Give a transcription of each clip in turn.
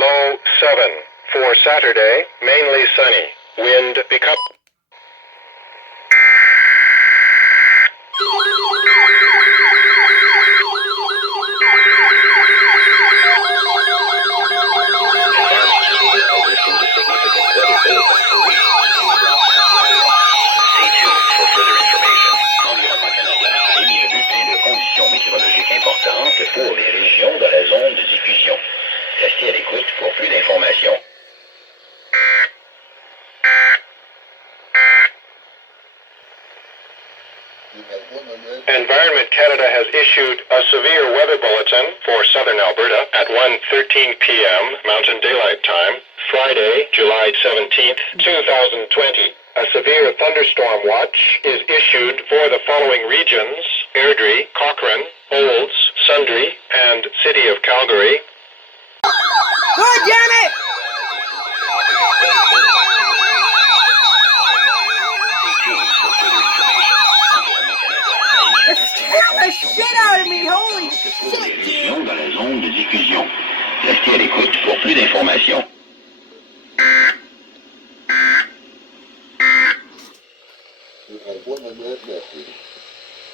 low 7. For Saturday, mainly sunny. Wind become... Météorologique importante pour les régions de la zone de diffusion. Restez à l'écoute pour plus d'informations. Environment Canada has issued a severe weather bulletin for southern Alberta at 1:13 p.m. Mountain Daylight Time, Friday, July 17th, 2020. A severe thunderstorm watch is issued for the following regions: Airdrie, Cochrane, Olds, Sundre, and City of Calgary. God damn it! It scared the shit out of me! Holy shit, dude! Dans la zone de diffusion. Restez à l'écoute pour plus d'informations.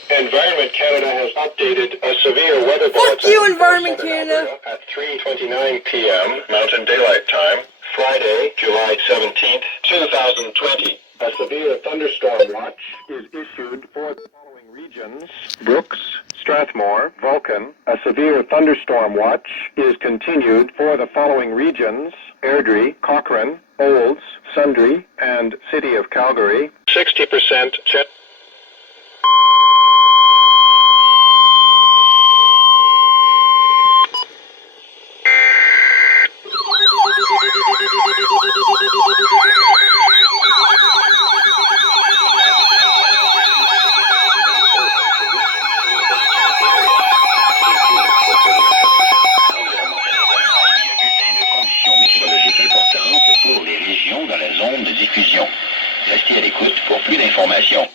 Environment Canada has updated a severe weather bulletin. Fuck you, Environment Canada! At 3:29 p.m. Mountain Daylight Time, Friday, July 17th, 2020. A severe thunderstorm watch is issued for the following regions: Brooks, Strathmore, Vulcan. A severe thunderstorm watch is continued for the following regions: Airdrie, Cochrane, Olds, Sundre, and City of Calgary. 60% chance. Pour les régions dans la zone de diffusion. Restez à l'écoute pour plus d'informations.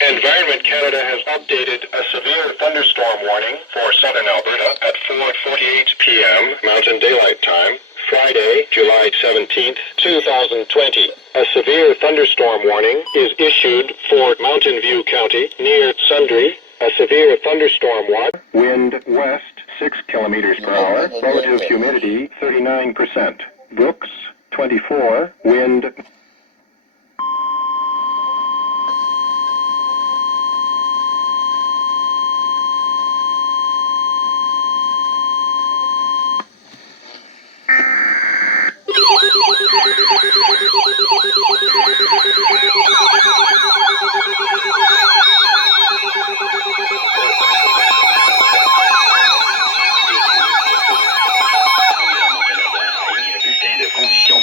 Environment Canada has updated a severe thunderstorm warning for southern Alberta at 4:48 p.m. Mountain Daylight Time, Friday, July 17th, 2020. A severe thunderstorm warning is issued for Mountain View County near Sundre. A severe thunderstorm watch. Wind west 6 kilometers per hour. Relative humidity 39%. Brooks 24. Wind.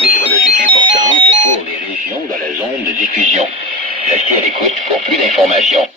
Météorologique importante pour les régions dans la zone de diffusion. Restez à l'écoute pour plus d'informations.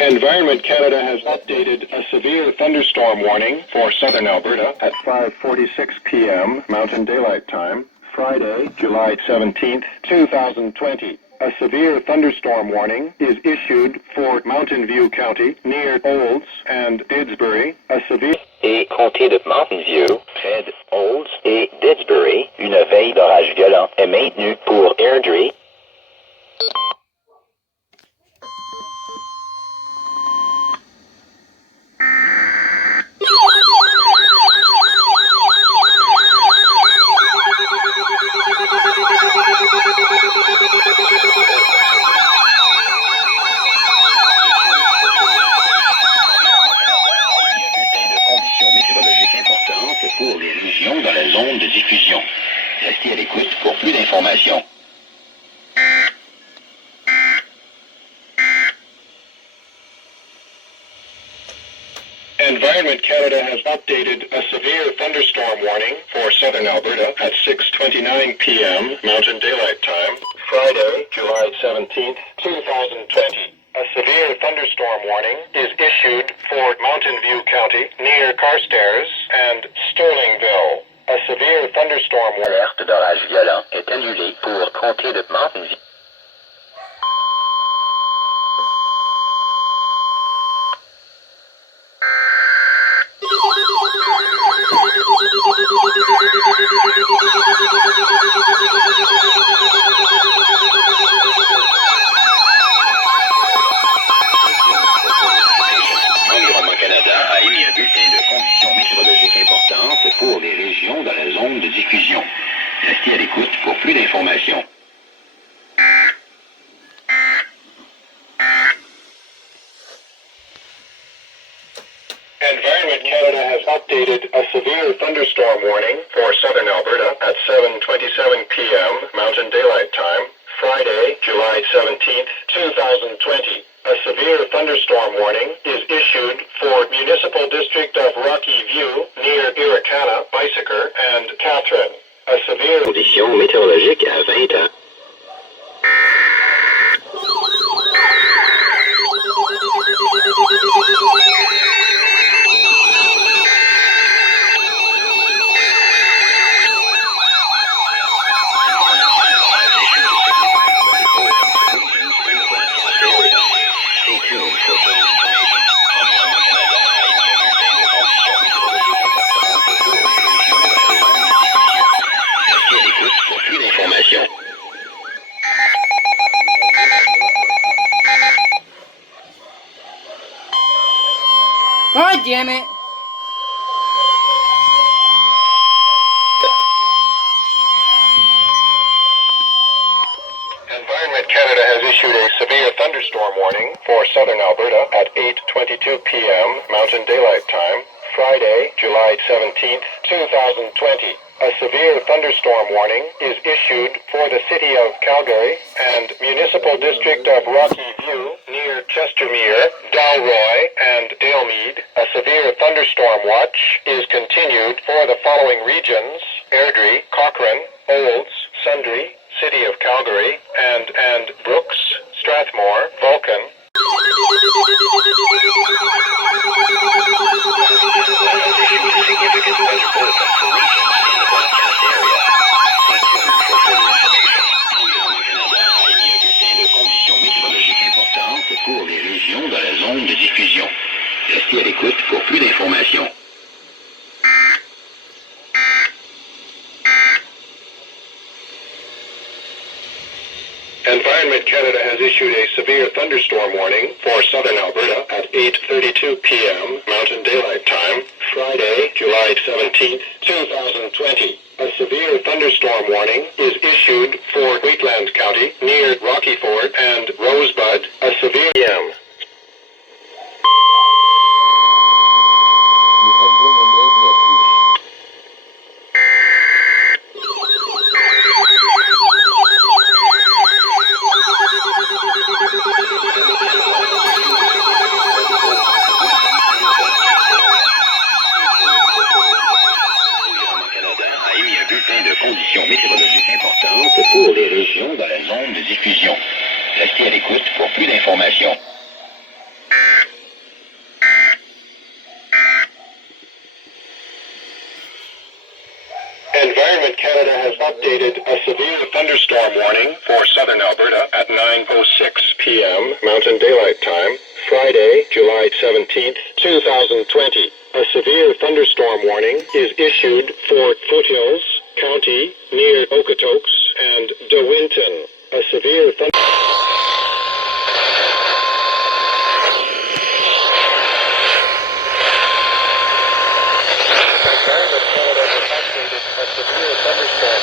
Environment Canada has updated a severe thunderstorm warning for southern Alberta at 5:46 p.m. Mountain Daylight Time, Friday, July 17th, 2020. A severe thunderstorm warning is issued for Mountain View County near Olds and Didsbury. A severe... Et comté de Mountain View, près de Olds et Didsbury, une veille d'orage violent est maintenue pour Airdrie. Pour les régions dans la zone de diffusion. Restez à l'écoute pour plus d'informations. Environment Canada has updated a severe thunderstorm warning for southern Alberta at 6:29 p.m. Mountain Daylight Time, Friday, July 17th, 2020. A severe thunderstorm warning is issued for Mountain View County near Carstairs and Sterlingville. A severe thunderstorm warning. L'alerte d'orage violent est annulée pour comté de Mountain View. L'Environnement Canada a émis un bulletin de conditions météorologiques importantes pour les régions dans la zone de diffusion. Restez à l'écoute pour plus d'informations. Environment Canada has updated a severe thunderstorm warning for southern Alberta at 7:27 p.m. Mountain Daylight Time, Friday, July 17th, 2020. A severe thunderstorm warning is issued for Municipal District of Rocky View near Irricana, Bicycle, and Catherine. A severe Conditions météorologiques à 20 ans. God damn it. Environment Canada has issued a severe thunderstorm warning for southern Alberta at 8:22 p.m. Mountain Daylight Time, Friday, July 17th, 2020. A severe thunderstorm warning is issued for the city of Calgary and Municipal District of Rocky View near Chestermere, Dalroy, and Dalemead. A severe thunderstorm watch is continued for the following regions: Airdrie, Cochrane, Olds, Sundre, City of Calgary, and Brooks, Strathmore, Vulcan. Significant weather bulletin for regions in the broadcast area. Stay tuned for further information. L'Environnement Canada a émis un bulletin de conditions météorologiques importantes pour les régions dans la zone de diffusion. Restez à l'écoute pour plus d'informations. Environment Canada has issued a severe thunderstorm warning for southern Alberta at 8:32 p.m. Mountain Daylight Time, Friday, July 17th, 2020. A severe thunderstorm warning is issued for Wheatland County near Rocky Ford and Rosebud. A severe PM. Conditions météorologiques importantes pour les régions dans la zone de diffusion. Restez à l'écoute pour plus d'informations. Environment Canada has updated a severe thunderstorm warning for southern Alberta at 9:06 p.m. Mountain Daylight Time, Friday, July 17th, 2020. A severe thunderstorm warning is issued for Foothills County near Okotoks and DeWinton. A severe thunderstorm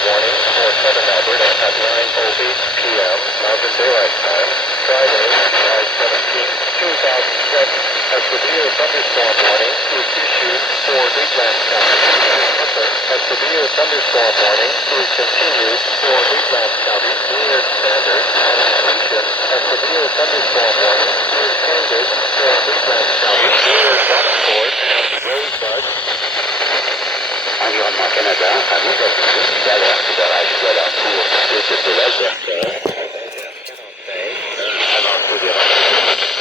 warning for southern Alberta at 9:08 p.m. Mountain Daylight Time, Friday, July 17th, 2020. A severe thunderstorm warning is issued for Wheatland County. A severe thunderstorm warning is continued for Wheatland County near Sanders and Compilation. A severe thunderstorm warning is ended for Wheatland County near Rockford and Rosebud. Environnement Canada a mis l'alerte d'orage violent pour l'équipe de l'Alberta avant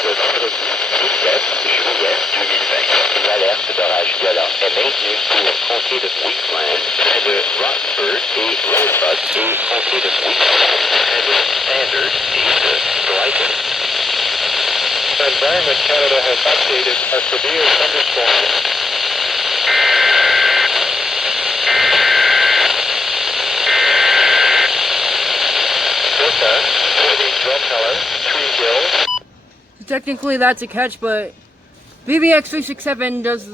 le vendredi 17 juillet 2020. L'alerte d'orage violent est maintenue pour comté de Wheatland Shepherd is robust to concluded week. Heading standard is striking. Environment Canada has updated a severe thunderstorm. Forecast, heavy drop Tree Hill. Technically that's a catch, but BBX 367 does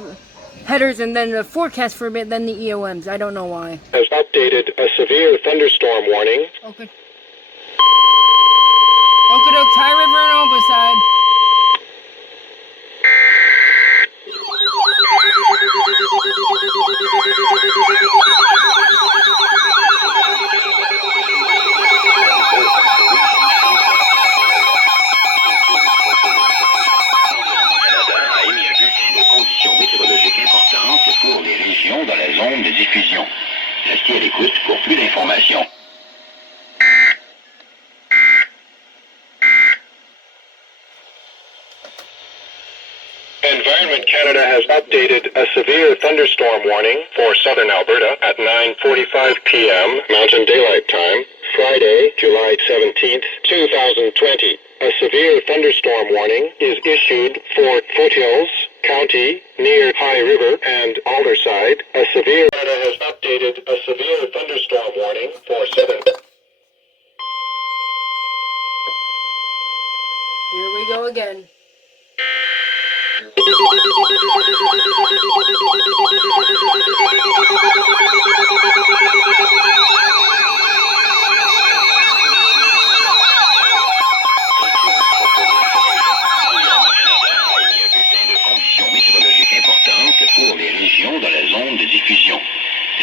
headers and then the forecast for a bit, then the EOMs. I don't know why. Has updated a severe thunderstorm warning. Okay. Okotok, Thai River and Overside. A émis un bulletin de conditions météorologiques importantes pour les régions dans la zone de diffusion. Restez à l'écoute pour plus d'informations. Environment Canada has updated a severe thunderstorm warning for southern Alberta at 9:45 p.m. Mountain Daylight Time, Friday, July 17th, 2020. A severe thunderstorm warning is issued for Foothills County near High River and Alderside. A severe Canada has updated a severe thunderstorm warning for southern. Here we go again. Météorologiques importantes pour les régions dans la zone de diffusion.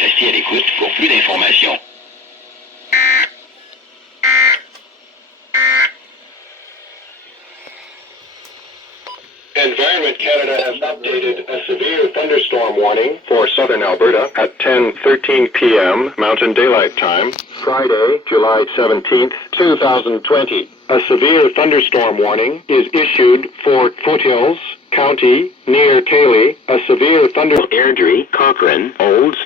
Restez à l'écoute pour plus d'informations. Environment Canada has updated a severe thunderstorm warning for southern Alberta at 10:13 p.m. Mountain Daylight Time, Friday, July 17th, 2020. A severe thunderstorm warning is issued for Foothills County near Cayley. A severe Airdrie, Cochrane, Olds,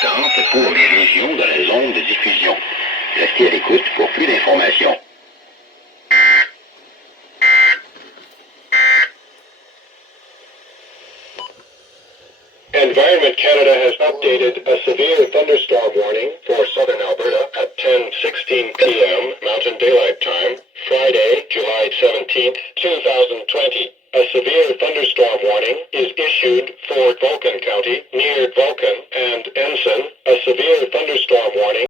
importante pour les régions dans la zone de diffusion. Restez à l'écoute pour plus d'informations. Environment Canada has updated a severe thunderstorm warning for southern Alberta at 10:16 p.m. Mountain Daylight Time, Friday, July 17th, 2020. A severe thunderstorm warning is issued for Vulcan County near Vulcan and Ensign. A severe thunderstorm warning